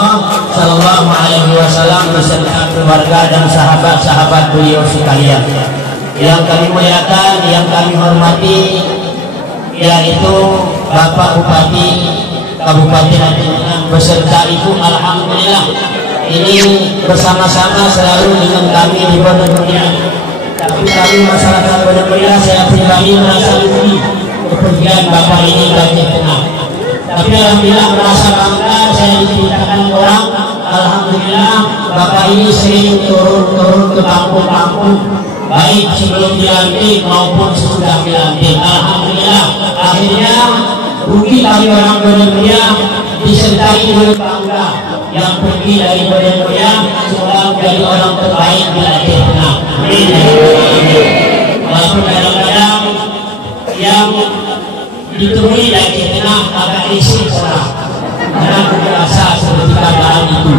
Rasulullah Sallallahu Alaihi Wasallam beserta keluarga dan sahabat-sahabat beliau sekalian. Yang kami muliakan, yang kami hormati, yaitu Bapak Bupati Kabupaten Aceh Tengah beserta Ibu, alhamdulillah ini bersama-sama selalu dengan kami di Bandar Mulia. Tapi kami masyarakat Bandar Mulia, saya pribadi merasa rugi kepergian Bapak ini ke Aceh Tengah. Tapi alhamdulillah merasa bangga, saya diceritakan orang, alhamdulillah Bapak ini sering turun ke kampung-kampung, baik sebelum dilantik maupun sesudah dilantik. Alhamdulillah akhirnya rugi kami orang Bandar Mulia disertai dengan bangga yang pergi dari Bandar Mulia semoga menjadi orang terbaik di Aceh Tengah. Amin. Walaupun kadang-kadang yang ditemui di Aceh Tengah agak risih karena berasa seperti keadaan itu.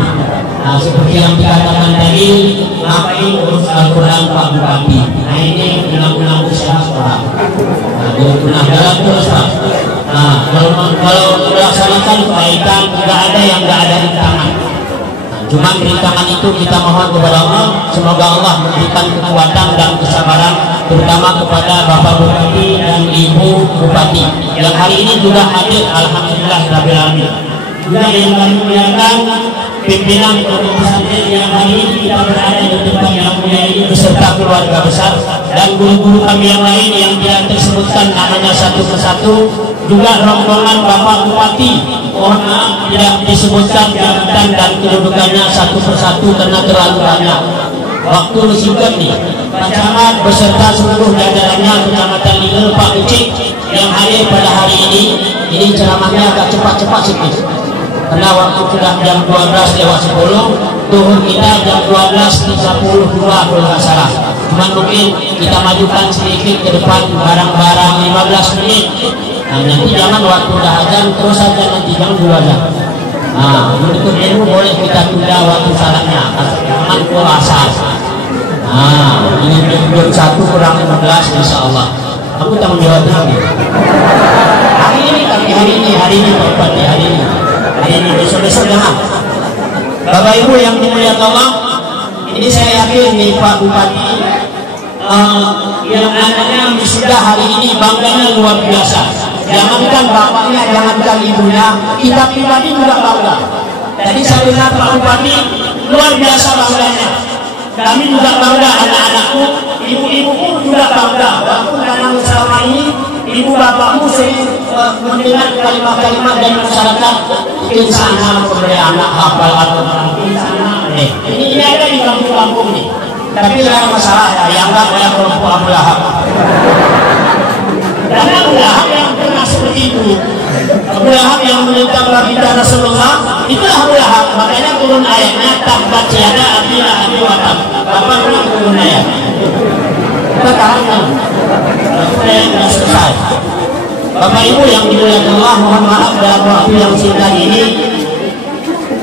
Nah, seperti yang dikatakan tadi, ngapain urus Al-Quran Pak Bupati? Nah, ini bilang-bilang usaha sekolah. Nah, dalam terus Pak. Nah, kalau melaksanakan kebaikan, tidak ada yang tidak ada rintangan. Nah, cuma rintangan itu kita mohon kepada Allah, semoga Allah memberikan kekuatan dan kesabaran, terutama kepada Bapak Bupati dan Ibu Bupati yang hari ini juga hadir, alhamdulillah rabbil alamin. Juga yang kami muliakan pimpinan pondok pesantren yang hari ini kita berada di tempat yang mulia ini beserta keluarga besar dan guru-guru kami yang lain yang tidak tersebutkan namanya satu persatu, juga rombongan Bapak Bupati, mohon maaf tidak disebutkan jabatan dan kedudukannya satu persatu karena terlalu banyak. Waktu singkat nih, Pak Camat beserta seluruh jajarannya Kecamatan Ligel, Pak Ucik yang hadir pada hari ini ceramahnya agak cepat-cepat sedikit. Karena waktu sudah jam 12:10, tuhur kita jam 12:32 kalau nggak salah. Cuman mungkin kita majukan sedikit ke depan barang-barang 15 menit. Nah, nanti jangan waktu udah azan terus aja nanti jam 2 jam. Nah, menuntut ilmu boleh kita tunda waktu salatnya, jangan puasa. Nah, ini jam 1 kurang 15 insya Allah. Aku tanggung jawab lagi. Hari ini Bupati hari ini besok-besok jangan. Bapak Ibu yang dimuliakan Allah, ini saya yakin nih Pak Bupati yang anaknya sudah hari ini bangganya luar biasa. Jangankan bapaknya, jangankan ibunya, kita pribadi juga bangga. Tadi saya dengar Pak Bupati luar biasa bangganya. Kami juga bangga, anak-anakku, ibu-ibuku juga bangga. Walaupun karena selama ini ibu bapakmu sering mendengar kalimat-kalimat dari masyarakat, insana kepada anak hafal Al-Quran, insana. Ini ada di kampung-kampung nih. Tapi tidak masalah ya, yang enggak ada kelompok Abu Lahab. Karena Abu Lahab yang pernah seperti itu, Abu Lahab yang menentang baginda Rasulullah, itu Abu Lahab. Makanya turun ayatnya tabbat yada abi lahabi wa tab. Apa pernah turun ayat? Kita tahan kan? Ayat sudah selesai. Bapak Ibu yang dimuliakan Allah, mohon maaf dalam waktu yang singkat ini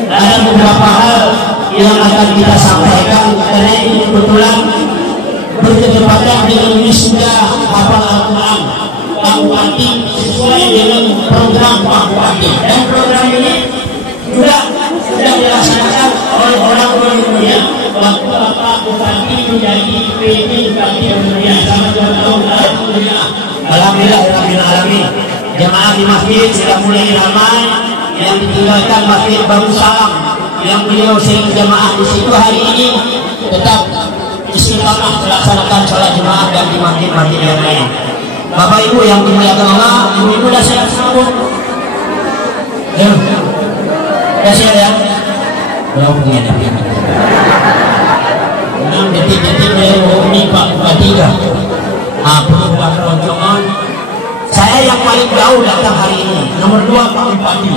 ada beberapa hal yang akan kita sampaikan karena ini kebetulan bertepatan dengan wisuda hafal Al-Quran Pak Bupati sesuai dengan program Pak Bupati, dan program ini juga sudah dilaksanakan oleh orang mulia waktu Pak Bupati menjadi PJ Bupati Mulia sama 2 tahun. Alhamdulillah alamin. Jemaah di masjid sudah mulai ramai, yang ditinggalkan masjid Baru Salam yang beliau sering jemaah di situ hari ini tetap istiqamah melaksanakan sholat jemaah dan di masjid-masjid yang lain. Bapak Ibu yang dimuliakan Allah, ibu-ibu dah siap semua? Ya siap ya? Belum punya detik. 6 detik-detik dari ini Pak Bupati dah. Perlu buat keroncongan. Saya yang paling jauh datang hari ini, nomor 2 Pak Bupati.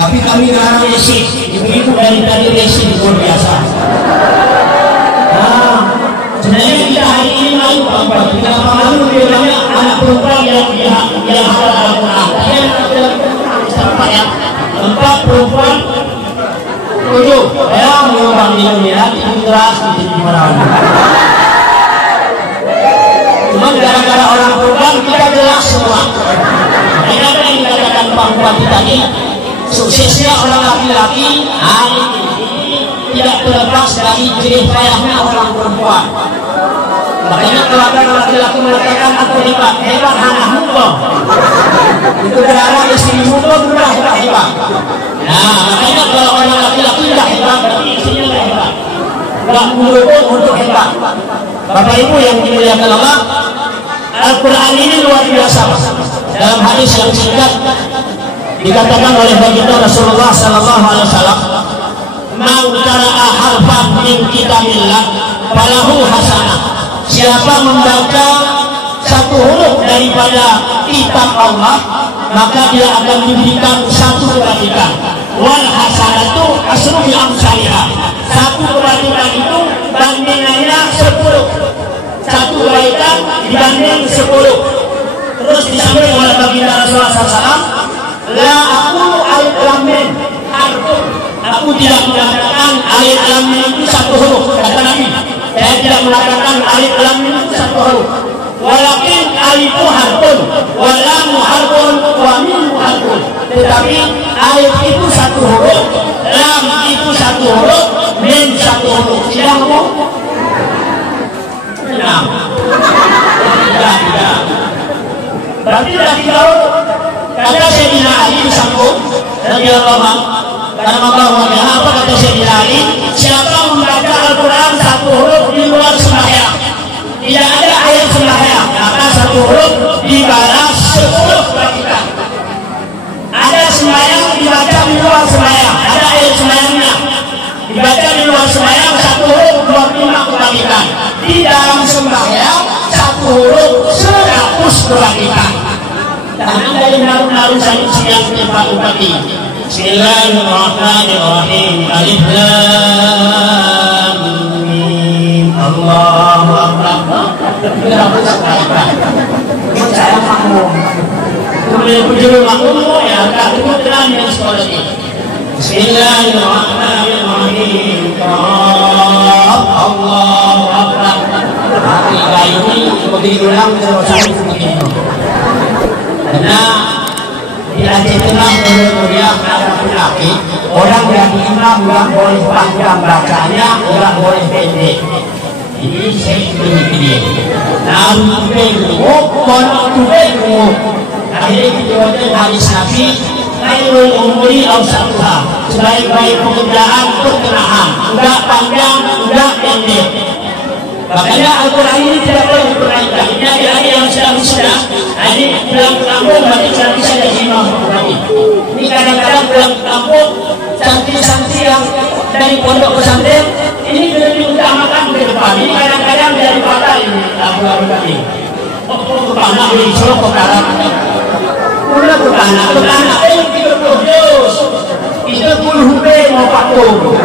Tapi kami karena resi, ibu-ibu dari tadi resi luar biasa. Nah, sebenarnya kita hari ini malu Pak Bupati. Kenapa malu? Bilangnya anak perempuan yang hafal Al-Quran. Tempat ya, 4 perempuan, 7. Ya, orang di dunia itu keras di mana-mana. Cuma gara-gara orang perempuan kita jelas semua. Ini apa yang dikatakan Pak Bupati tadi? suksesnya orang laki-laki hari ini tidak terlepas dari jerih payahnya orang perempuan. Makanya kalau ada laki-laki mengatakan aku hebat, hebat hanya hukum. Itu berarti istri hukum sudah hebat. Nah, makanya kalau orang laki-laki tidak hebat, berarti istrinya tidak hebat. Tidak mendukung untuk hebat. Bapak Ibu yang dimuliakan Allah, Al-Quran ini luar biasa. Dalam hadis yang singkat dikatakan oleh baginda Rasulullah Sallallahu Alaihi Wasallam, "Man qara'a harfan min kitabillah falahu hasanah." Siapa membaca satu huruf daripada kitab Allah, maka dia akan diberikan satu kebaikan. Wal hasanatu asyru amsalihha. Satu kebaikan itu bandingannya 10. Satu kebaikan dibanding 10. Terus disampaikan oleh baginda Rasulullah SAW, la aqulu alif lam mim harfun. Aku tidak mengatakan alif lam mim itu satu huruf, kata Nabi. Saya tidak mengatakan alif lam mim itu satu huruf. Walakin alifu harfun, wa lamu harfun, wa mim harfun. Tetapi alif itu satu huruf, lam itu satu huruf, mim satu huruf. Tidak ngomong? Tidak. Tidak. Berarti tidak tahu. Kata Sayyidina Ali disambung radhiyallahu anhu, apa kata Sayyidina Ali? Siapa membaca Al-Quran satu huruf di luar sembahyang, tidak ada ayat sembahyang, maka satu huruf dibalas 10 kebaikan. Ada sembahyang dibaca di luar sembahyang, ada ayat sembahyangnya, dibaca di luar sembahyang satu huruf 25 kebaikan. Di dalam sembahyang satu huruf 100 kebaikan. Dan anda yang naruh-naruh saya siang tempat upati. Bismillahirrahmanirrahim. Alif lam mim. Allahu akbar. Saya makmum. Kemudian penjuru makmum ya, tak tunggu tenang yang sekolah ini. Bismillahirrahmanirrahim. Allahu akbar. Hati ini begitu ulang terus begini. Karena di Aceh Tengah mulia laki-laki, orang yang imam nggak boleh panjang bacanya, nggak boleh pendek. Ini saya begini. Namun tuh kono tuh akhirnya kita hadis Nabi, khairul umuri awsatuha. Sebaik-baik pekerjaan pertengahan, nggak panjang, nggak pendek. Makanya Al-Quran ini tidak boleh dipernaikkan. Ini adik-adik yang sedang sudah, adik pulang ke kampung berarti tidak bisa jadi imam. Ini kadang-kadang pulang ke kampung, santri-santri yang dari pondok pesantren ini sudah diutamakan ke depan. Ini kadang-kadang dari patah ini Abu-Abu tadi. Oh, ke panah ini Solo ke kanan. Udah ke kanan, 30 juz. Itu pun hube mau patung.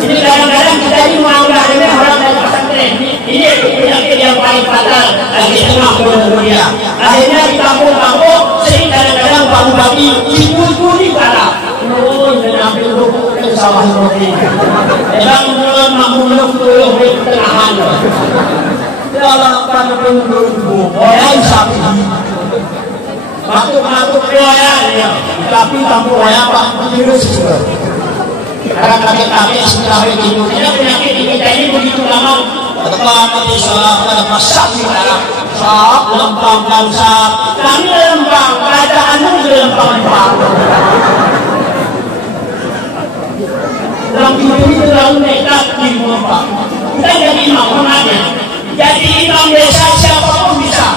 Ini kadang-kadang kita ini menganggap ini orang dari pesantren. Ini penyakit yang paling fatal di tengah dunia. Akhirnya di kampung-kampung sering kadang-kadang Pak Bupati dipukuli parah. Oh, ini ambil rukuk ke sawah ini. Memang belum mampu menukul di pertengahan. Dalam pada penduduk orang sapi. Matuk-matuk doyan ya. Tapi kampung orang Pak virus juga. Karena kakek-kakek setelah itu tidak penyakit di kita ini begitu lama. Katakan itu salah pada pasal di dalam sab lempang dan sab. Kami lempang, kerajaanmu lempang-lempang. Dalam hidup itu terlalu nekat di lempang. Kita jadi imam mana? Jadi imam desa siapapun bisa.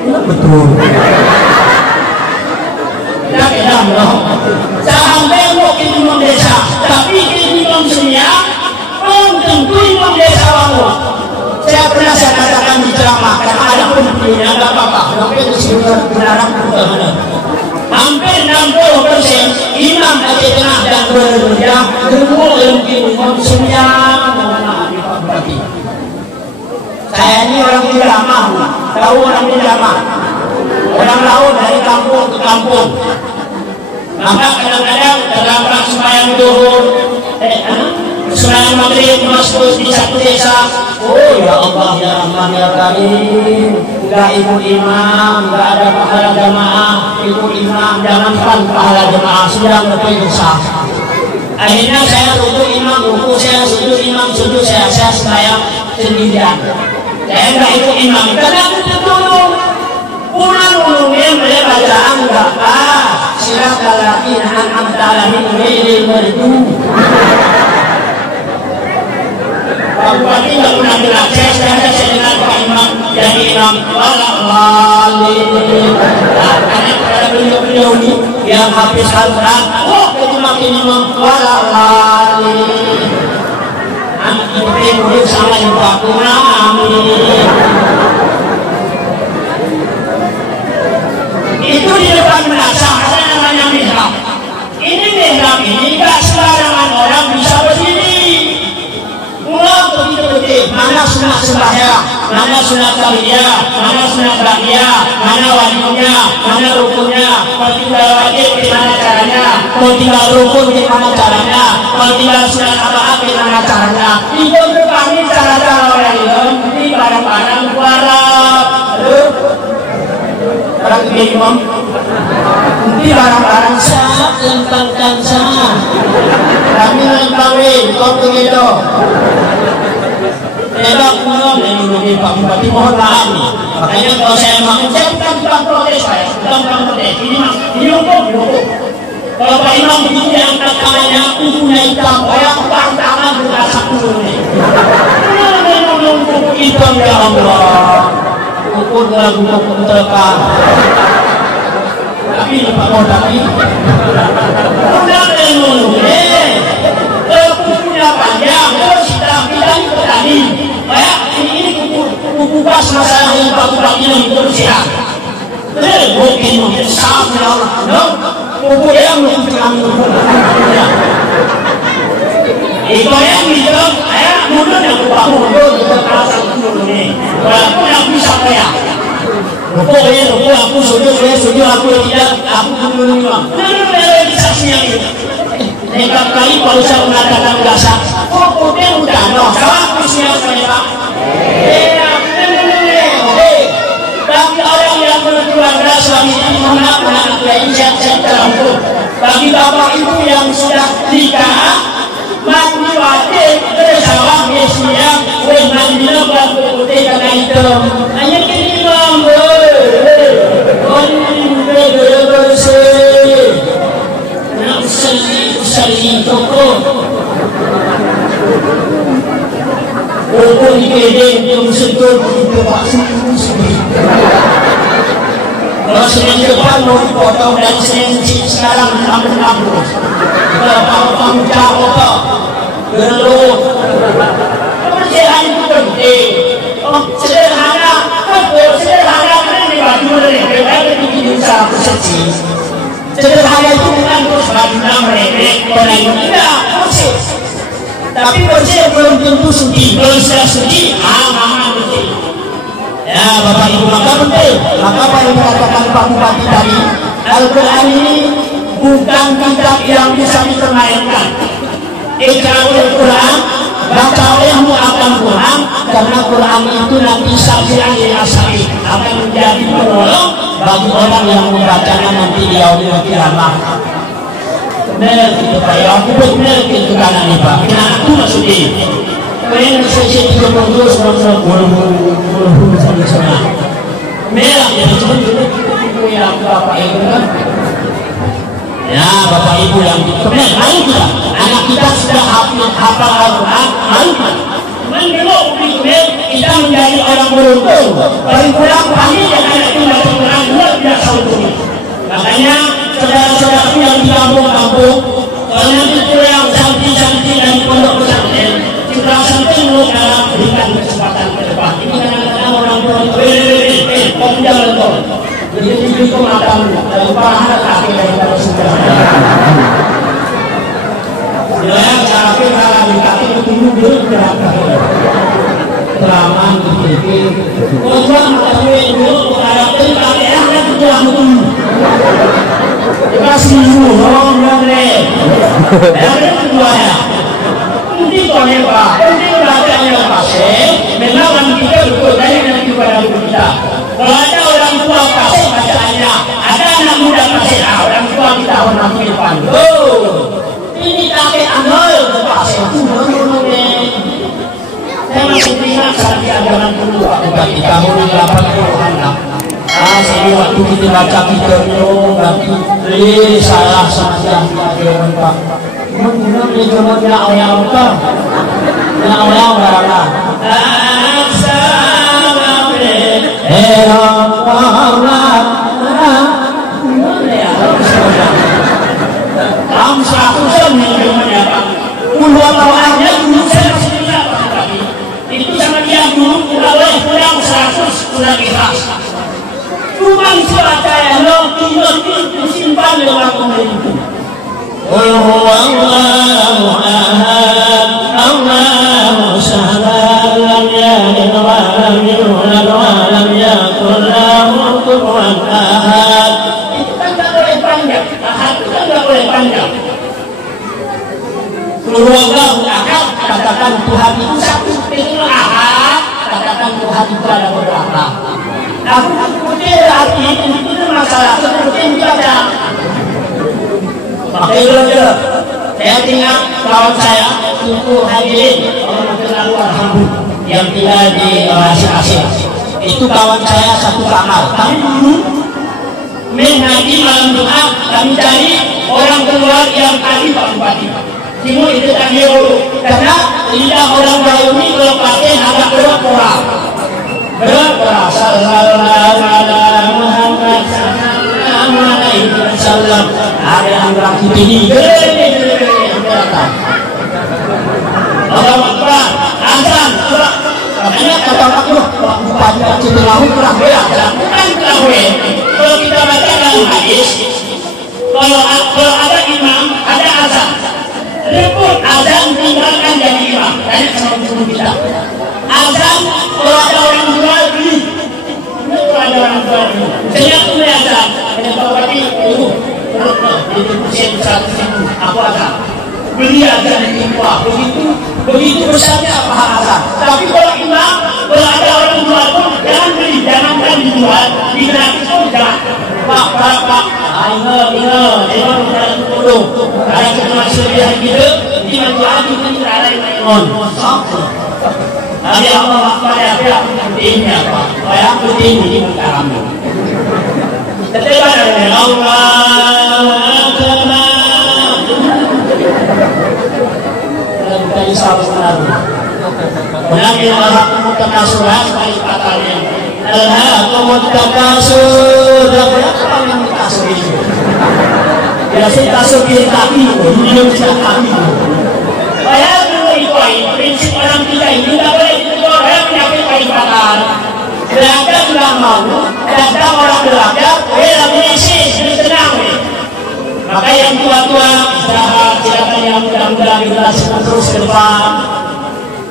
Betul. Sampai mau imam desa, tapi imam dunia belum tentu imam desa bangun. Saya pernah katakan di ceramah, karena ada pun dunia nggak apa-apa. Hampir benar hampir 60% imam Aceh Tengah dan Bermuda semua imam dunia. Saya ini orang Bilama, tahu orang Bilama. Orang laut dari kampung ke kampung. Maka kadang-kadang dalam sembahyang zuhur, sembahyang maghrib masuk di satu desa. Oh ya Allah ya Rahman ya Karim, Enggak ikut imam, enggak ada pahala jamaah, ikut imam jangankan pahala jamaah sudah lebih besar. Akhirnya saya ruku imam, ruku saya sujud imam, sujud saya sembahyang sendirian. Saya enggak ikut imam karena itu dulu pulang ulungnya boleh bacaan enggak silakan lagi an'amta alaihim ghairil maghdubi. Bupati nggak pernah bilang saya dengar Pak Imam jadi imam walallalin. Karena pada beliau ini yang habis Al-Quran, jadi makin imam walallalin. Itu murid sama yang Pak Kurang, amin. Itu di depan menasah ada namanya mihrab. Ini mihrab ini nggak sembarangan orang bisa berdiri. Pulang begitu, mana sunat sembahyang, mana sunat tahliyah, mana sunat baqiyah, mana wajibnya, mana rukunnya, kalau tinggal wajib gimana caranya, kalau tinggal rukun gimana caranya, kalau tinggal sunat apa gimana caranya. Itu kami cara-cara orang ini barang-barang warap. Orang imam nanti barang-barang sah lempangkan sah kami lempangin kau begitu tidak pulang dan menunggu Pak Bupati mohon maaf nih. Makanya kalau saya mau saya bukan protes saya bukan protes ini hukum. Kalau Pak Imam begitu yang angkat tangannya kukunya hitam orang bang tangan sudah satu nih menunggu hitam ya Allah ukur lagu ukur tekan tapi Pak Kodaki udah menunggu kukunya panjang terus kita tadi kayak ini kuku pas masalah yang Pak Kodaki yang terus ya mungkin sama Allah kuku yang menunjukkan itu yang gitu kayak mundur yang Pak mundur ke kawasan mundur ini walaupun yang bisa kayak ruku aku sujud aku tidak aku mundur saksinya itu nekat kali kalau saya mengatakan dasar pokoknya udah salah usia saya bagi orang yang berkeluarga suami anak yang saya terlalu bagi bapak ibu yang sudah nikah mandi wajib bersama Mesia mandi lebat putih karena itu hanya kini mampu bersih nak seli toko Walaupun dikejeng yang sentuh itu vaksin kalau Senin depan mau dipotong dari Senin sekarang sampai 60 kalau kamu jauh gelut kebersihan itu penting sederhana kan di baju mereka bikin usaha bersih sederhana itu bukan terus bajunya mereka orang tidak bersih tapi bersih belum tentu suci belum sudah suci mama bersih ya Bapak Ibu maka penting maka apa yang dikatakan Pak Bupati tadi Al-Quran ini bukan kitab yang bisa dipermainkan Iqra'ul Quran baca olehmu akan Quran karena Quran itu nanti syafi'an asali akan menjadi penolong bagi orang yang membacanya nanti di yaumil qiyamah. Benar gitu Pak ya, aku benar gitu kanan nih Pak. Nah aku maksudnya kalian sesi 30 sana merah ya cuma itu yang Bapak Ibu kan ya Bapak Ibu yang kemudian ayo kita anak kita sudah hafal Al-Quran ayo mendelok kita menjadi orang beruntung paling kurang kami yang anak itu baca Quran luar biasa untungnya makanya saudara-saudaraku yang di kampung-kampung kalau nanti yang santri-santri dan pondok pesantren kita sampai dalam berikan kesempatan ke depan ini kadang-kadang orang tua kau jangan kau jadi itu matamu dan pahala kaki daripada sudah ya kaki kalau di kaki ketemu dulu berapa kelamaan dikit kau cuma matamu dulu kalau dari kaki yang kedua ketemu kasih dulu boleh yang kedua ya penting konek Pak penting bacanya pasien memang kita betul dari kepada kita ketika umur 80 anak. Sini waktu kita baca kita berarti salah saja jawaban Pak. Mungkin dia cuma dia awal kan, dia awal berapa? Am 100 minumnya Pak. Puluhan orangnya dulu saya itu sama dia dulu kalau pulang 100 sudah ikhlas. Cuma siapa yang lo simpan dalam itu. Qul huwallahu ahad, Allahu samad, lam yalid wa lam yulad wa lam yakul lahu kufuwan ahad. Itu kan enggak boleh panjang. Ahad itu kan enggak boleh panjang. Qul huwallahu ahad, katakan Tuhan itu satu. Itu ahad, katakan Tuhan itu ada beberapa. Aku kemudian arti itu masalah kemudian dibaca. Pakai dulu. Saya tinggal kawan saya Tunku Hadirin yang tinggal di Asia. Itu kawan saya satu kamar. Kami dulu mengaji malam Jumat, kami cari orang keluar yang tadi Pak Bupati. Timur itu tadi dulu. Karena lidah orang Melayu ini kalau pakai agak berat-berat. Sallallahu alaihi Muhammad sallallahu alaihi wasallam. Ada yang bilang ini. Allahu Akbar. Azan. Makanya kata aku Bupati Cibilahu kurang bela. Bukan kurang bela. Kalau kita baca dalam hadis, kalau ada imam, ada azan. Rebut azan tinggalkan jadi imam. Tanya sama guru kita. Azan kalau ada orang jual beli, kalau ada orang jual beli, saya aku beli azan, ada Bupati itu kursi 100.000, aku azan, beli azan di Timpa, begitu besarnya apa azan. Tapi kalau imam, kalau ada orang jual pun jangan beli, jangankan dijual, di gratis pun jangan. Pak, ingat, jangan berjalan tolong. Ada cuma sebiar kita, di menjual kita tidak ada yang lain. Nabi Allah pada pihak pentingnya Pak, pihak penting ini berkaram. Tetapi ada Allah Akbar. Dan tadi sahabat benar. Menambil alhaqumut takasur sekali katanya. Alhaqumut takasur. Apa yang takasur itu? Biasa takasur kiri kaki, ini bisa kaki. Prinsip orang kita ini tidak boleh ditegur penyakit paling-paling. Belajar tidak mau, datang orang belajar, lagi isi, jadi tenang. Maka yang tua-tua, silakan yang muda-muda kita terus ke depan.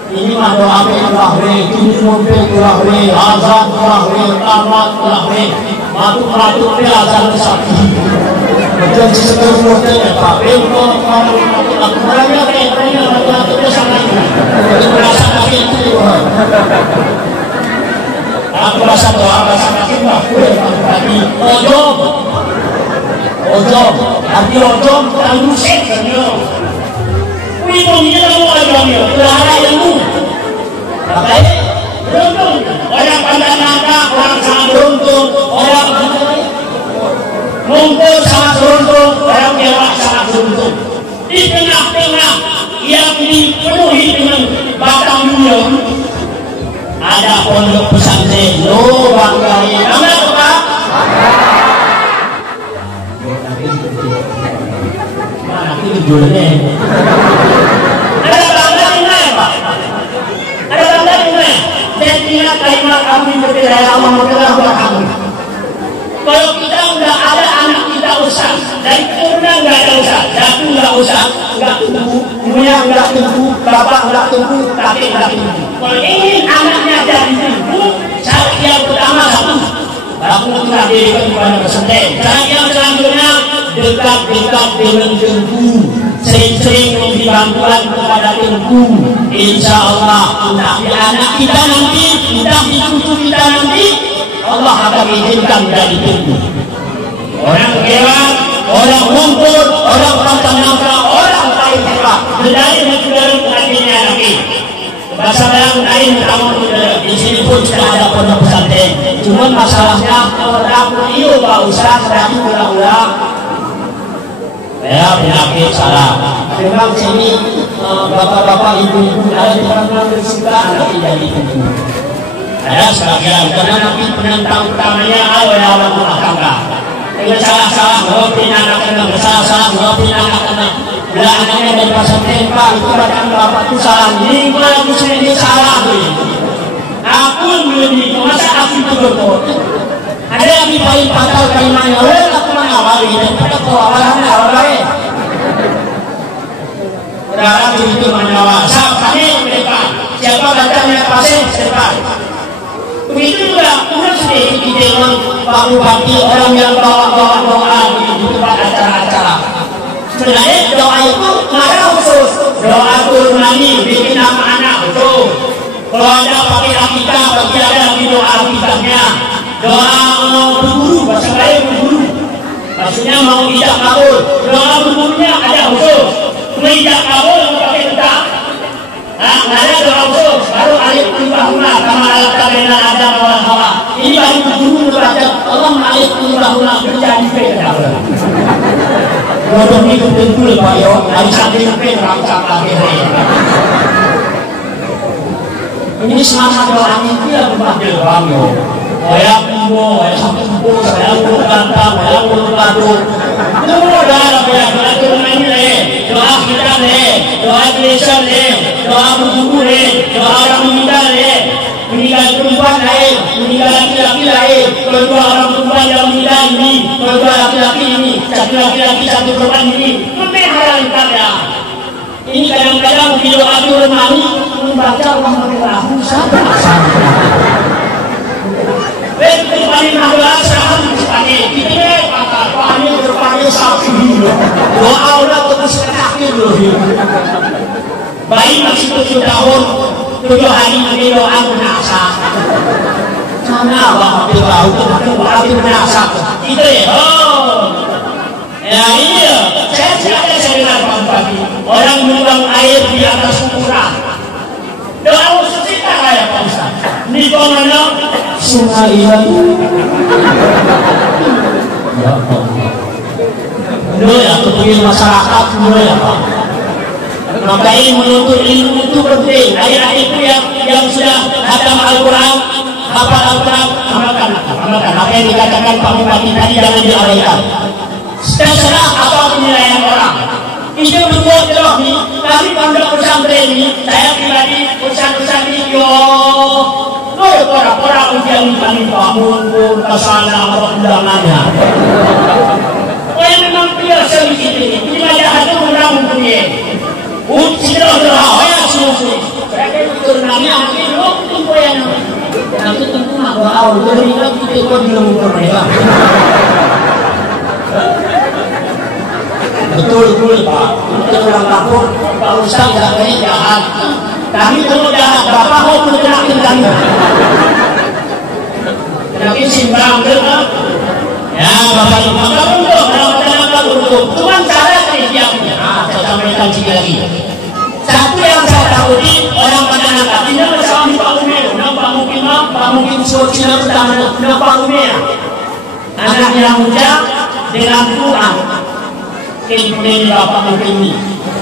Ini mah doa kurahwe, ini mobil kurahwe, azan kurahwe, tamat kurahwe, matuk-matuk azan sakti. Betul sesuatu mobil ya Pak. Aku berani kayaknya matuk-matuknya sangat. Merasa kaki itu. Aku rasa doa rasa kaki mah tadi ojo, arti ojo bukan musik sebenarnya. Wih, punya kamu aja berada ilmu. Makanya beruntung orang pandai nada, orang sangat beruntung, orang ngumpul sangat beruntung, orang dewasa sangat beruntung. Di tengah-tengah yang dipenuhi dengan batang dunia ada pondok pesantren. Lo bangga ya, nama apa? Mana ini jualnya? Ada bangga di mana Pak? Ada bangga di mana? Dan ingat kalimat kami berkata Allah berkata kami. Kalau kita udah ada anak kita usah, dari keturunan nggak ada usah, datu nggak usah, nggak tunggu, punya nggak tunggu, bapak nggak tunggu, kakek nggak tunggu. Kalau ingin anaknya jadi tunggu, syarat yang pertama satu, bangunlah diri kepada pesantren. Syarat yang selanjutnya dekat-dekat dengan tunggu, sering-sering memberi bantuan kepada tunggu. Insya Allah, entah di anak kita nanti, entah di cucu kita nanti, Allah akan izinkan dari tunggu. Orang hebat, orang ngumpul, orang pantang nangka, orang paling hebat. Dari negara hatinya lagi. bahasa yang lain di sini pun sudah ada pondok pesantren. Cuman masalahnya orang itu Pak Ustaz tadi ulang-ulang ya penyakit salah. Memang sini bapak-bapak ibu-ibu ada di kalangan suka anak jadi ibu. Ada sebagian karena nanti penentang utamanya awal-awal rumah tangga. Dengan salah-salah ngopi anak kena, salah-salah ngopi anak kena. Bila anaknya dari pesantren Pak itu bacaan bapak itu salah. Ini aku sendiri salah. Aku belum itu masa aku itu betul. Ada yang paling fatal kalimatnya, aku mengawali daripada keawalannya awalnya. Berharap itu menyawa. Kami mereka siapa bacanya pasien cepat. Begitu juga udah sendiri di dalam Pak Bupati orang yang bawa doa di tempat acara-acara. Sebenarnya doa itu ada khusus. Doa turun nani bikin nama anak betul. Kalau ada pakai akikah, pasti ada lagi doa akikahnya. Doa berburu, bahasa lain berburu. Maksudnya mau ijab kabul. Doa berburunya ada khusus. Ijab kabul pakai tetap. Nah, ada doa khusus. Baru alif kulbahuna kama alat kabena ada wal hawa. Ini baru berburu berbaca Allah alif kulbahuna berjadi beda. Bodoh itu betul Pak Yo. Hari sampai rancang lagi. Ini semangat doanya itu yang berbahagia Bang Yo. Saya kumbo, saya sampai kumbo, saya kumbo gantang, saya kumbo batu. Itu mudah lah ya, doa turun ini deh, doa kita deh, doa Indonesia deh, doa bersyukur deh, doa orang meninggal deh, meninggal perempuan deh, meninggal laki-laki deh, kedua orang perempuan yang meninggal ini, kedua laki-laki ini, satu laki-laki satu perempuan ini, memang kita ya. Ini kadang-kadang di doa turun ini membaca Allah Al-Quran saja. Itu paling mahal saham pakai kita pakai berpakai sapi doa Allah terus terakhir loh. Bayi masih 7 tahun 7 hari lagi doa menasa. Karena bapak tahu itu berarti menasa. Itu ya. Ya iya. Saya dengar Pak Bupati. Orang buang air di atas kuburan. Doa khusus kita kayak Pak Ustaz. Di mana sungai itu. Ya Allah. Dulu ya, kepingin masyarakat dulu ya Pak. Maka ini menuntut ilmu itu penting. Ayat itu yang sudah hatam Al-Quran, hafal Al-Quran, amalkan. Apa yang dikatakan Pak Bupati tadi jangan diabaikan. Terserah apa penilaian orang. Itu berbuat jelas nih. Tapi pondok pesantren ini, saya pribadi pesan-pesan ini pora-pora ujian kami bangun pun kesana undangannya. Oh yang memang biasa di situ ini. Ini aja ada orang punya. Sudah ya semua. Mereka itu turnanya akhir lo tunggu yang nanti tunggu nak awal jadi kita kau di dalam mereka. Betul Pak. Untuk orang kampung Pak Ustaz jangan jahat. Kami kalau jahat Bapak mau penyakit kami. Penyakit simbang kan? Ya Bapak untuk kenapa untuk cuman cara kerjanya. Saya sampaikan sekali lagi. Satu yang saya tahu di orang masyarakat ini masalah di Pak Umir, Pak Mungkin sosial pertama Pak Umir. Anak yang muda dengan Quran. Ini Bapak Mungkin ini.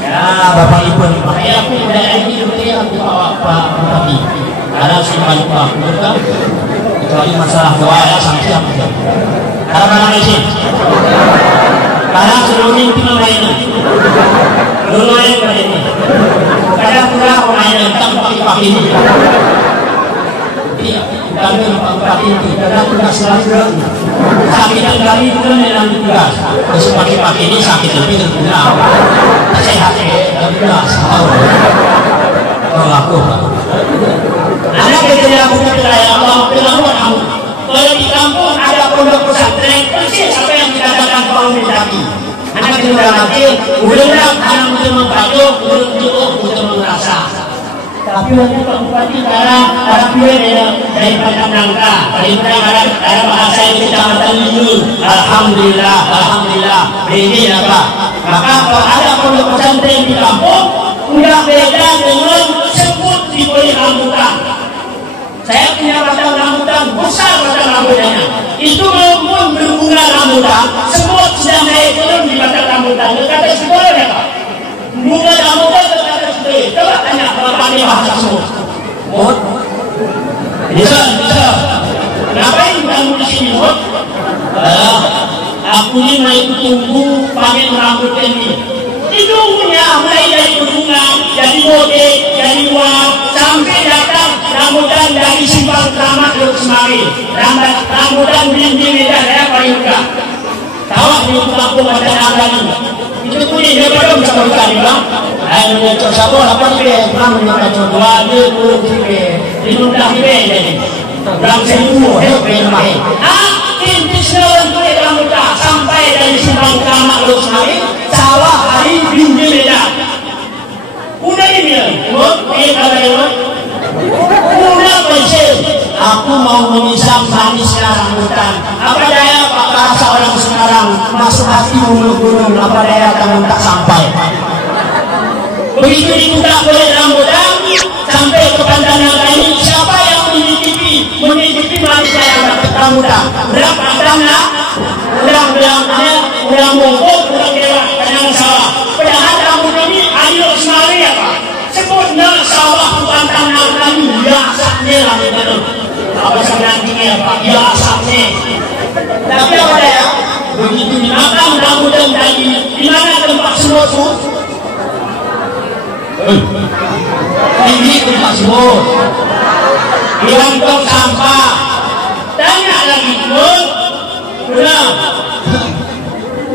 Ya Bapak Ibu nih, makanya aku udah ini yang dibawa Pak Bupati. Karena simpan Pak Bupati, kecuali masalah doa ya sanksi apa sih? Karena mana sih? Karena sebelumnya kita main, dulu main ini. Kadang kurang main tentang Pak ini. Iya, kami Pak Bupati itu kadang tugas selalu sakit kali itu yang tugas. Terus pagi-pagi ini sakit lebih terkenal. Sehat tapi jelas kalau aku anak kecil yang punya wilayah Allah bilang kamu kalau di kampung ada pondok pesantren persis apa yang dikatakan Pak Umi tadi anak kecil lagi udah anak untuk membantu untuk merasa tapi waktu Pak Bupati karena dari Padang Nangka dari bahasa yang kecamatan Liul Alhamdulillah ini apa maka kalau ada pondok pesantren di kampung udah beda dengan sebut di Saya punya batang rambutan besar, batang rambutannya itu belum berbunga rambutan, semut sedang naik turun di batang rambutan. Kata semut ya Pak, bunga rambutan kata semut. Coba tanya bapak ini bahasa semut. Semut bisa. Ngapain kamu di sini, Mut? Aku ini mau tunggu pakai rambut ini. Ditunggunya mulai dari berbunga, jadi mode, jadi uang, sampai datang rambutan dari Simpang Keramat Lok Semari. Rambutan bintang Medan ya paling mudah. Kawah di kampung ada naga ini. Itu punya dia belum bisa berkali bang. Ayo mencocok sabun apa nih? Bang mencocok dua dia belum sih. Dimudah dia jadi. Bang semua dia pengen main. Inti sekarang tu yang rambutan sampai dari Simpang Keramat Lok Semari. Sawah hari bintang Medan. Udah ini ya. Ini kalau yang udah pensil. Aku mau mengisap manisnya rambutan. Apa daya Pak rasa orang sekarang masuk hati gunung-gunung. Apa daya kamu tak sampai. Begitu dibuka oleh rambutan sampai ke pandangan ini, siapa yang menyicipi manisnya rambutan? Udah pandangnya, udah mongkok, udah dewa, pandangan sawah. Padahal rambutan ini ayo semari ya Pak. Sebutnya sawah bukan tanah kami, biasanya rambutan. Apa sebenarnya Pak? Biasanya. Tapi apa ya? Begitu dimakan rambutan tadi, di mana tempat semut itu? Ini tempat semut. Di kantong sampah. Tanya lagi semut.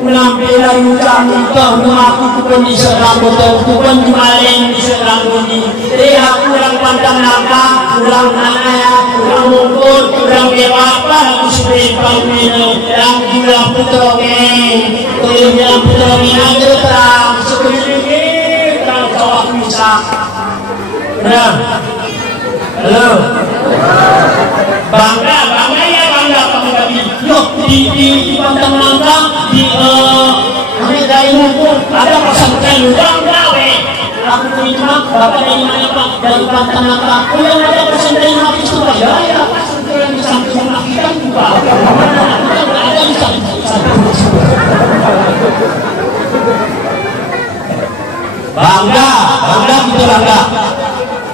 Ulang dari ucap itu, aku pun di serambut, aku pun kemarin di serambut ini. Jadi aku ulang pandang naga, ulang anaya, ulang mungkul, ulang dewapa, aku sebagai pangmino, yang ulang putrongeng, yang putrongeng ada terang, sebenarnya terang sawah bisa. Nah, halo, bangga ya bangga kamu tadi. Yuk di pandang naga. Ini dari mumpung ada pesantren bangga weh. Aku terima bapak dari mana Pak? Dari Banten apa? Oh yang ada pesantren habis itu Pak? Ya pesantren di samping kita juga. Ada di samping. Bangga gitu bangga.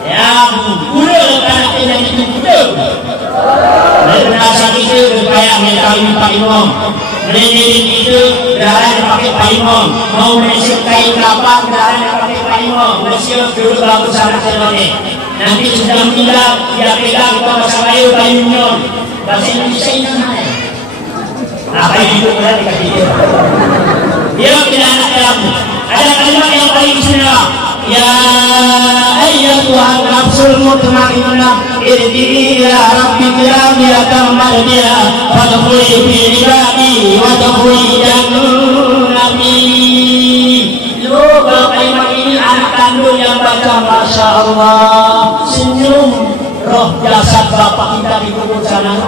Ya udah anak ini itu. Merasa itu kayak mencari Pak Imam. Melirik itu darah pakai Pak Imam. Mau mesir kain kapal darah pakai Pak Imam. Mesir dulu bagus anak selone. Nanti sudah meninggal dia pegang kita bahasa Melayu Pak Imam. Bahasa Indonesia ini mana? Apa itu berarti kata dia tidak anak dalam. Ada kalimat yang paling istimewa. Ya ayyatuhan nafsul mutmainnah irji'i ila rabbika radiyatan mardiyah fadkhuli fi ibadi wadkhuli jannati. Loh, kalimat ini anak kandung yang baca Masya Allah senyum. Roh jasad bapak kita di kubur sana.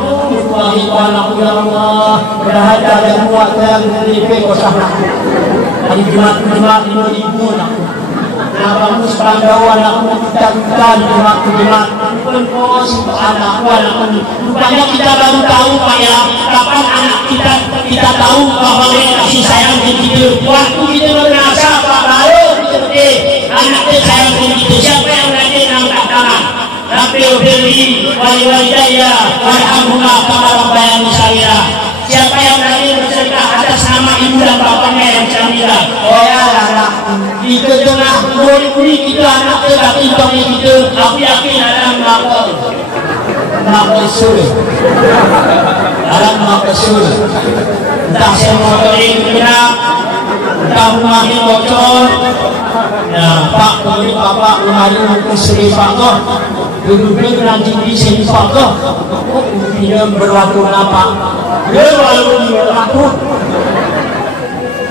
Wahai Tuhanku ya Allah, berada dan muat yang dari pekosah aku. Hari Jumat 5.000 aku. Namun sebanggawan aku kita di waktu Jumat pun kos anakku. Rupanya kita baru tahu Pak ya, kapan anak kita tahu bahwa kasih sayang begitu. Waktu kita merasa Pak baru seperti anak kita sayang begitu. Siapa yang berani angkat tangan? Rabbil birri wal walidayya warhamhuma kama rabbayani shaghira. Siapa yang berani bersedekah atas nama ibu dan bapaknya yang cantik? Oh ya anak di tengah murid-murid kita anak tetapi kami kita aku yakin ada maksul entah saya motorin benar entah rumahnya bocor. Ya Pak, kemudian Bapak lemari untuk Sri Fakoh duduk nanti di sini Fakoh dia berlaku apa? Dia berlaku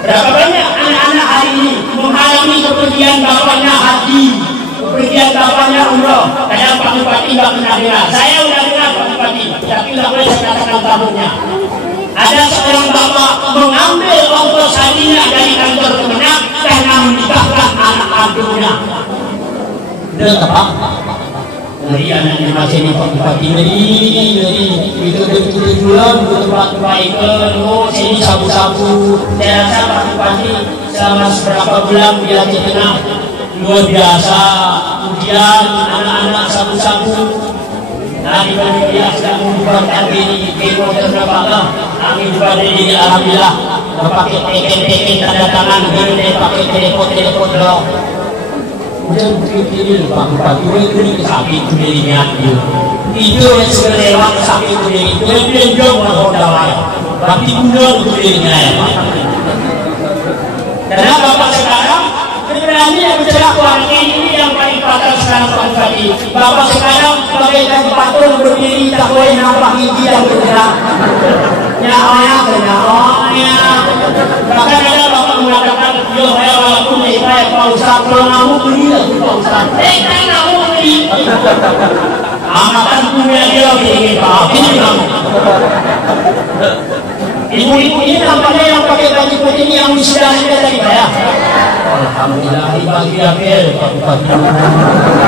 berapa banyak anak-anak hari ini mengalami kepergian bapaknya haji, kepergian bapaknya umroh. Kadang Pak Bupati nggak pernah dengar. Saya udah dengar Pak Bupati, tapi nggak boleh saya katakan tahunnya. Ada seorang bapak mengambil ongkos hajinya dari kantor Kemenak karena menikahkan anak kandungnya. Betul Pak? Ngeri anaknya masih di pagi-pagi ngeri itu bulan tempat baik sini sabu-sabu. Saya rasa pagi-pagi selama beberapa bulan dia tengah luar biasa. Kemudian anak-anak sabu-sabu lagi dia sedang membuatkan diri kemo terdapat kami juga diri alhamdulillah pakai teken tanda tangan ini pakai telepon dong. Kemudian begini pagi-pagi ini sapi dirinya itu yang sudah lewat sapi diri itu yang jauh menghodawai tapi guna dirinya ya Pak. Karena Bapak sekarang berani yang bicara kuanti ini yang paling fatal sekarang pagi-pagi. Bapak sekarang bagaikan patung berdiri tak boleh nampak gigi yang bergerak. Nyawanya kenyawanya. Bahkan ada Bapak mengatakan, yo saya walaupun saya Pak Ustaz, kalau kamu beli lagi Pak Ustaz. Kan kamu beli. Amatan punya dia begini Pak, ini kamu. Ibu-ibu ini nampaknya yang pakai baju putih ini yang wisudanya tadi Pak ya. Alhamdulillah bagi akhir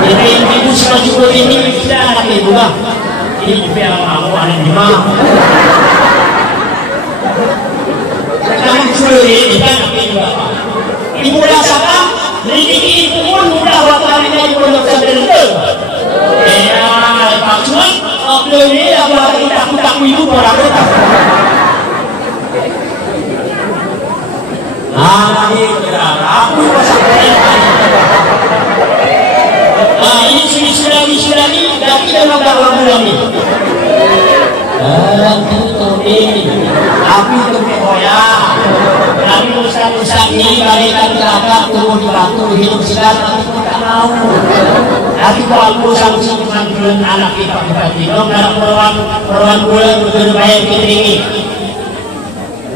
ini ibu baju putih ini sudah anak ibu lah. Ini ibu yang mau anak lima. Jangan sendiri kan ibu. Ibu rasakan rezeki ibu pun mudah waktunya di pondok pesantren itu. Ya, Pak Cuman, waktu ini apa kita ibu orang kita. Ini aku pesantren. Ini sudah ni dah tidak ada orang ini. Aku itu kehoya. Kami ustaz ini bagaikan kelakar turun di batu hidup sedar aku tak tahu. Tapi aku sangsi dengan bulan anak kita dong dalam peruan bulan berbayar kita ini.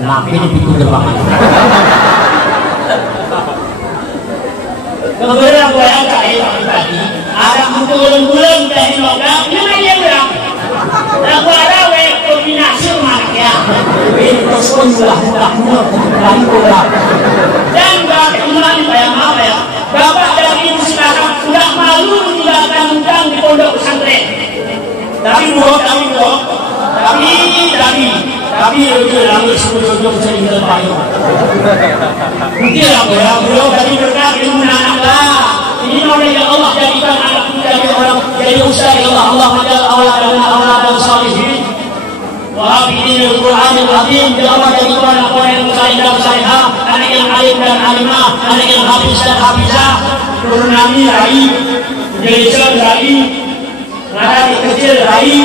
Nabi ini pintu depan. Kemudian gue yang kaya tadi ada bulan-bulan dari logam yang aja berang. Aku ada kombinasi mana ya? Ini terus mudah lagi pulang. Dan bagaimana bayang apa ya? Bapak dari ibu sekarang sudah malu meninggalkan undang di pondok pesantren. Tapi itu lalu sebelum saya minta payung. Mungkin apa ya? Beliau dari berkat ilmu anak lah. Ini oleh Allah jadikan anak dari orang jadi ustaz Allah awal dan salihin. Wahidin Al-Quranul Azim Allah jadikan orang yang salih dan salihah, anak yang alim dan alimah, anak yang hafiz dan hafizah. Turun kami rai, jadi rai, anak kecil rai,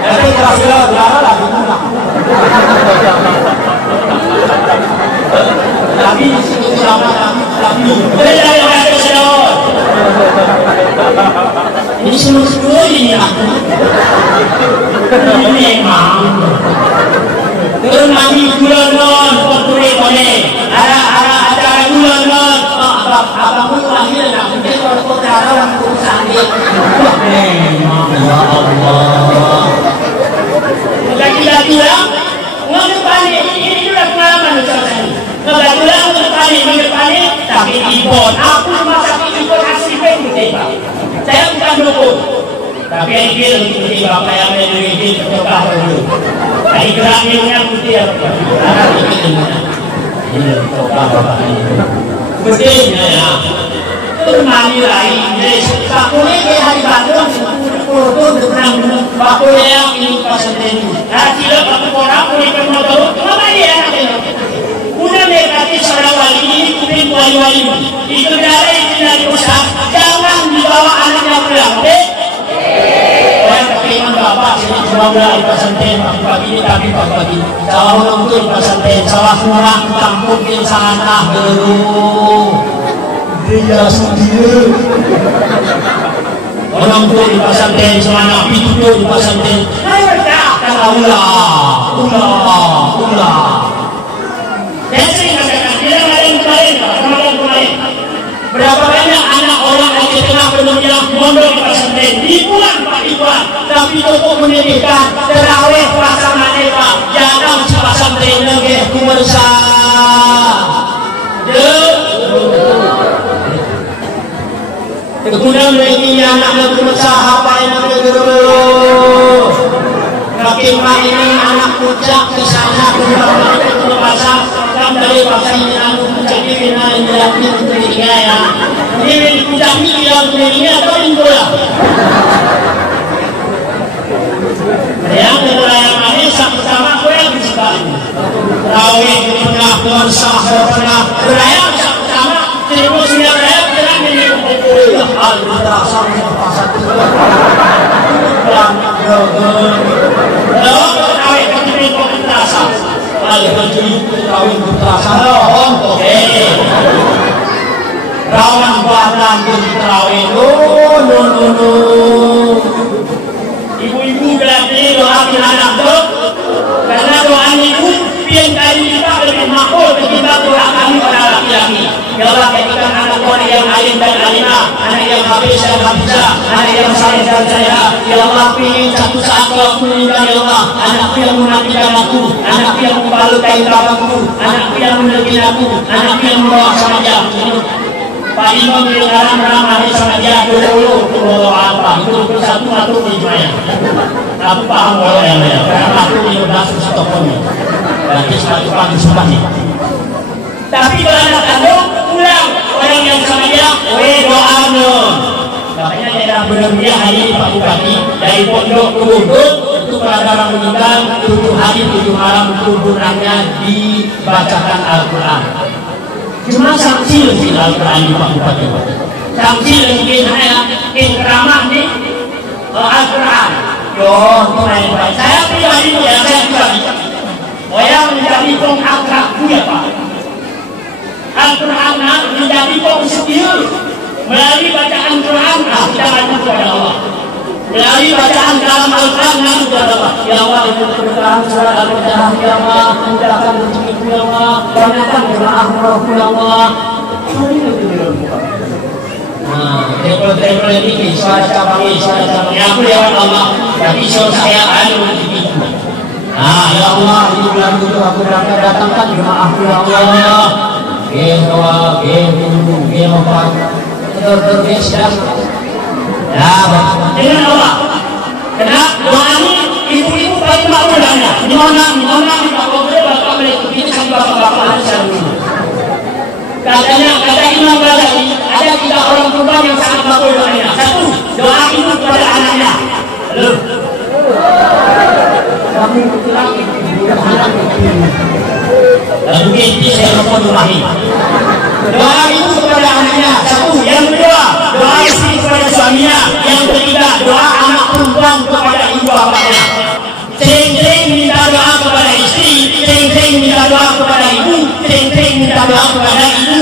tapi terasa berapa tapi itu sama tapi beda yang ada sedot ini semua ini aku ini memang terus kami bulan boleh ada acara bulan apapun lahir nak mungkin kalau kau cara orang tu sakit memang ya Allah lagi-lagi lah mengepani ini sudah pengalaman kebetulan mengepani tapi impor aku masak impor asli Pak saya bukan dukung tapi ini putih bapak yang ini tercoba dulu ini geraknya putih ya ini tercoba bapak ini putihnya ya termani lain sakunya kayak hari Bandung foto dengan bakunya yang ini pesantren tidak orang punya motor kenapa dia udah mendekati seorang wali ini kuping wali-wali itu dari usaha jangan dibawa anaknya pulang orang kepengen bapak sini cuma di pesantren pagi ini tapi pagi sawah nonton pesantren sawah kurang kampung yang sangat dulu dia sendiri orang tua di pesantren selama itu di pesantren ulah dan saya katakan tidak ada yang kemarin berapa banyak anak orang yang di tengah penunjang mondok di pesantren ribuan tapi untuk mendidikan terawih pelaksanaan Pak jangan pesantren lagi kumersa kemudian mereka anak berusaha apa yang guru. Makin ini anak puncak ke sana ke pasar kan dari pasar ini anu puncak ini yang dilatih untuk dirinya ya. Ini puncak ini yang dirinya atau bola. Yang kedua yang manis sama gue yang disukai. Rawit pernah bersah pernah berayam sama terus sudah berayam jangan ini Allah sama pasar itu. Kalau kawin kecil kok terasa, kalau kecil kawin terasa, oke. Rawan badan kawin, no. Ibu-ibu berarti doakan anak dok, karena doa ibu yang kali kita lebih makbul ketimbang doa kami pada laki-laki. Ya Allah, jadikan anak kami yang alim dan alimah, anak yang habis dan habisah, anak yang saleh dan saya. Ya Allah, pilih satu saat kalau meninggal ya Allah, anakku yang menafikan aku, anakku yang membalut kain kabanku, anakku yang menegin aku, anakku yang membawa sama dia. Pak Imam di ramah sama dia dulu apa? Itu satu matur di Jaya. Aku paham kalau yang lain. Karena aku di Universitas Stockholm. Berarti satu pagi sumpah nih. Tapi kalau anak kandung pulang orang yang sama dia, doa no. Makanya daerah Benergia hari ini Pak Bupati dari pondok ke bundut itu pada orang meninggal 7 hari 7 malam kuburannya dibacakan Al-Quran. Cuma samsil di Al-Quran di Pak Bupati. Samsil mungkin saya keramah nih Al-Quran. Yo, baik. Saya pribadi ya, saya pribadi. Yang menjadi pengakrakku ya Pak. Al-Quran menjadi pengsetir melalui bacaan Quran kita maju kepada Allah. Melalui bacaan dalam Al-Quran maju kepada Allah. Ya Allah, itu keberkahan surat Al-Fatihah ya Allah, mudahkan rezekiku ya Allah, banyakkan jemaahku ya Allah. Nah, travel ini suara cabang aku lewat Allah. Tapi saya anu begitu. Nah, ya Allah, di bulan itu aku datangkan jemaahku ya Allah. Gewa, gewa, terbiasa. Ya, dengan Allah. Karena doa ini ibu-ibu paling makmurnya. Di mana kita boleh bapak mengikuti sampai bapak ada dulu. Kata Imam Ghazali, ada 3 orang perempuan yang sangat makmur doanya. 1, doa ibu kepada anaknya. Lalu, kami laki-laki lalu inti saya mohon doahi. Doa ibu kepada anaknya. 1, yang kedua, doa istri kepada suaminya. Yang ketiga, doa anak perempuan kepada ibu bapaknya. Sering-sering minta doa kepada istri, sering-sering minta doa kepada ibu, sering-sering minta doa kepada ibu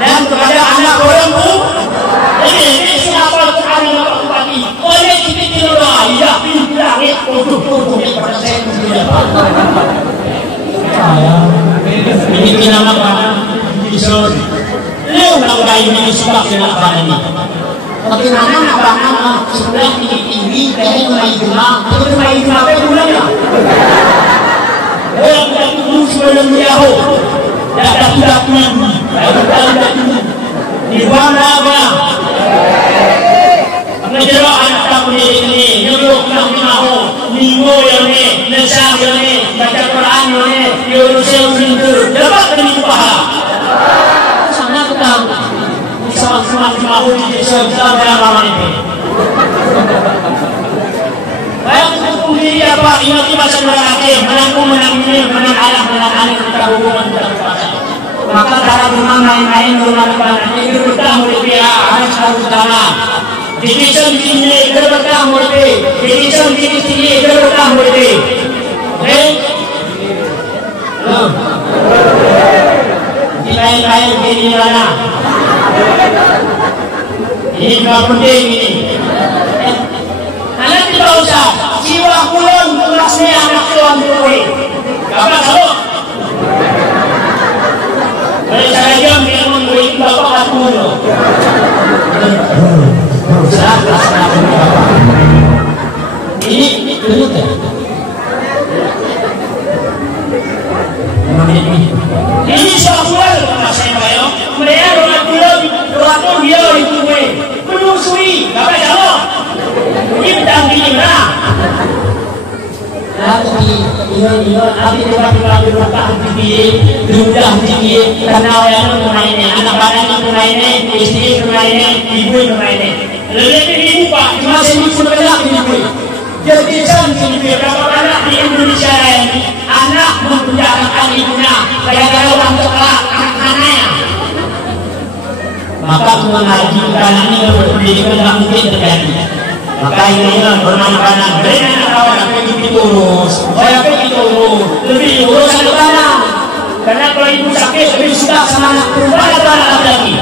dan kepada anak perempuan. Ini siapa Quran yang Bapak Bupati? Oleh kita doa, ya pintu langit untuk pada saya tidak. Ini kenapa Pak? Isor. Leo nak ini sebab kenapa ini? Bagaimana nak sebelah tinggi kayak main jumlah, tapi main jumlah apa bulan ya? Orang tidak tunggu sebelum Yahoo, tidak tunggu, di mana apa? Menjelaskan anak kamu ini, nyuruh nak Yahoo, minggu yang ni, nesang yang ni, baca Quran yang ni, diurusin pintu, dapat demi pahala. Sana ketang. Sama-sama mau di desa yang lama ini. Baik hukum diri apa? Ingat bahasa Melayu, menanggung menang ayah kita hubungan kita berpacar. Maka cara rumah main-main rumah depan ini berkah mulai harus utama. Division ini berkah mulai, division ini berkah mulai. Oke? Di lain-lain di mana? Ini juga penting ini. Anak tidak usah jiwa kulon kelasnya anak kulon dulu. Bapak tahu? Saya jam dia mengulik bapak aku dulu. Ini duduk ya? Ini soal saya bayar. Mereka doa dia itu penuh Abi tiba-tiba berubah tinggi, berubah tinggi, karena yang mainnya, anak-anak mainnya, istri mainnya, ibu mainnya. Lebih ibu pak, cuma sini cuma kenal ibu. Jadi sampai berapa anak di Indonesia ini, anak mempenjarakan ibunya, gara-gara orang tua anak-anaknya. Maka mengajukan ini berpendidikan tidak mungkin terjadi. Maka ini bermanfaat. Mereka kawan pergi terus, saya pergi terus, lebih urus anak-anak. Karena kalau ibu sakit lebih suka sama anak perempuan atau anak laki-laki.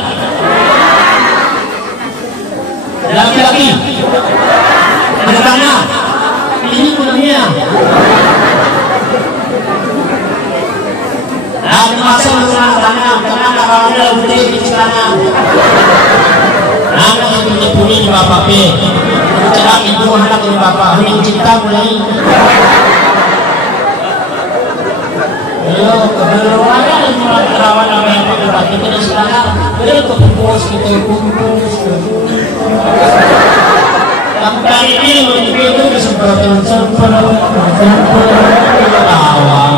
Laki-laki, anak-anak. Ini gunanya. Ada masa menggunakan tanah, karena awalnya udah di sana. Anak yang punya di bapak P, cerah ibu anak dari bapak, ini cinta mulai. Yo, kebetulan ada cuma kawan apa yang berdebat itu di sana, beliau kepupus gitu, kepupus. Kali ini itu kesempatan awal.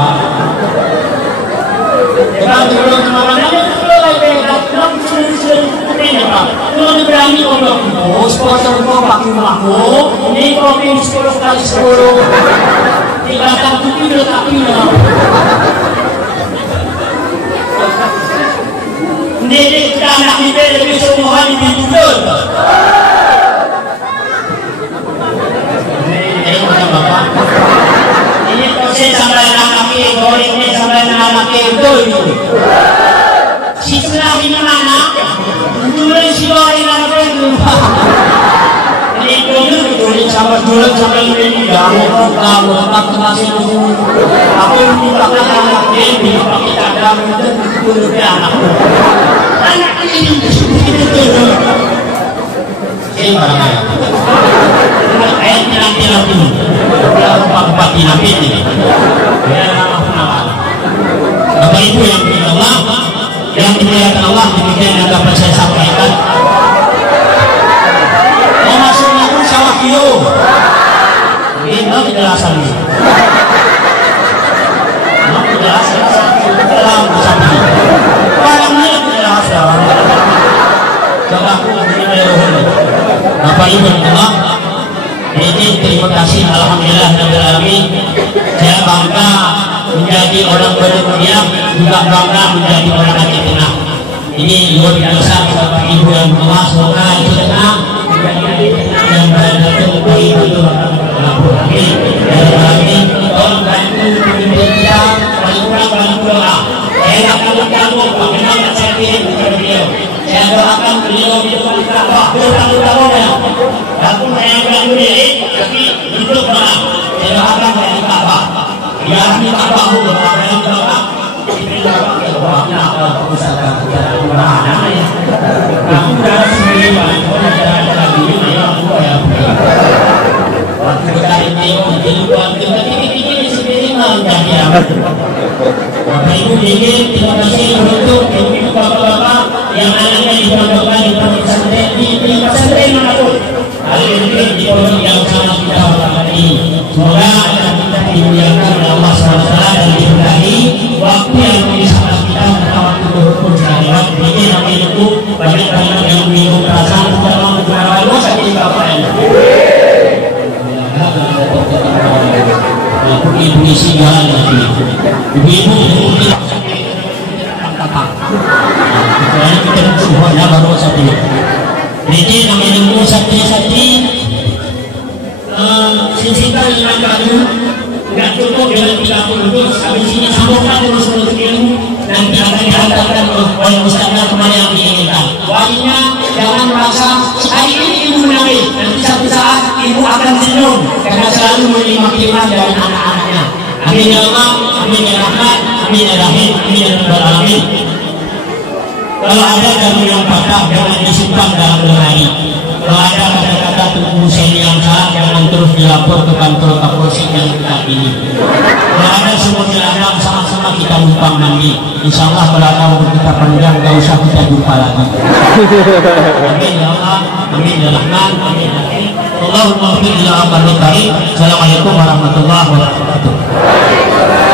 Kalau dulu kemana-mana itu lagi kalau berani untuk sponsor kau pakai rumahku, ini kopi 10 kali 10, dikatakan tuh letakinya. Ini kita anak kita lebih semua hari dibutuh. Ini proses sampai anak kita, ini sampai anak kita itu. Si sudah di mana? Dulu si orang anak itu. Ini dulu sampai ini kamu tak masih dulu. Aku minta anak ini pakai cadang itu dulu ke anak. Anak ini itu. Ini barangnya. Ayat tilang ini, empat tilang ini. Bapak Ibu yang dimuliakan Allah, demikian yang dapat saya sampaikan. Mau masuknya pun sawah kilo. Ini penjelasan ini. Penjelasan dalam sapi. Barangnya penjelasan. Coba aku ambil Bapak Ibu yang Allah. Ini terima kasih, alhamdulillah alamin. Saya bangga menjadi orang berdunia, juga bangga menjadi orang yang tenang. Ini luar biasa Bapak Ibu yang Allah, semoga itu tenang menjadi tenang dan berada untuk Ibu itu amin. Amin. Tolong bantu pemimpin kita, bantu doa. Saya akan kamu, bagaimana saya kirim kepada beliau. Saya doakan beliau di depan Ka'bah bertahun-tahunnya. Walaupun saya bilang diri, tapi hidup doa. Saya doakan saya di Ka'bah. Biar di Ka'bah berdoa dalam doa. Diberi doa ke doanya apa usaha kita mana ya. Aku dah sendiri banyak ada lagi yang ya. Waktu kita ini buat kita ini sendiri menjadi apa? Bapak Ibu terima kasih untuk ibu bapak-bapak yang anaknya diperlukan di pesantren di pesantren manapun. Hal ini di pondok yang sama kita hormati ini. Semoga acara kita dimuliakan oleh Allah SWT dan diberkahi waktu yang memisahkan kita pada waktu berhukum seharian. Ini kami itu banyak banyak yang minum perasaan sudah menggunakan dosa di bapak ini. Ibu isi jalan lagi. Ibu kecuali kita semuanya baru satu. Jadi namanya ilmu sati-sati sisihkan dengan kayu, nggak cukup dengan 30 dus. Habis ini sambungkan terus untuk ilmu nanti akan dihantarkan oleh ustaznya kemana yang diinginkan. Walinya jangan merasa hari ini ibu menangis, nanti satu saat ibu akan senyum karena selalu menerima khidmat dari anak-anaknya. Amin ya Allah, amin ya Rahman, amin ya Rahim, amin ya Rabbal Alamin. Kalau ada jarum yang patah jangan disimpan dalam lemari. Kalau ada kata-kata tubuh seni yang salah jangan terus dilapor ke kantor Kapolsek yang dekat ini. Kalau ada sumur ladang sama-sama kita numpang mandi. Insya Allah kalau umur kita panjang gak usah kita jumpa lagi. Amin ya Allah. amin ya rahman amin ya rahim. Allahumma ighfir li Assalamualaikum warahmatullahi wabarakatuh.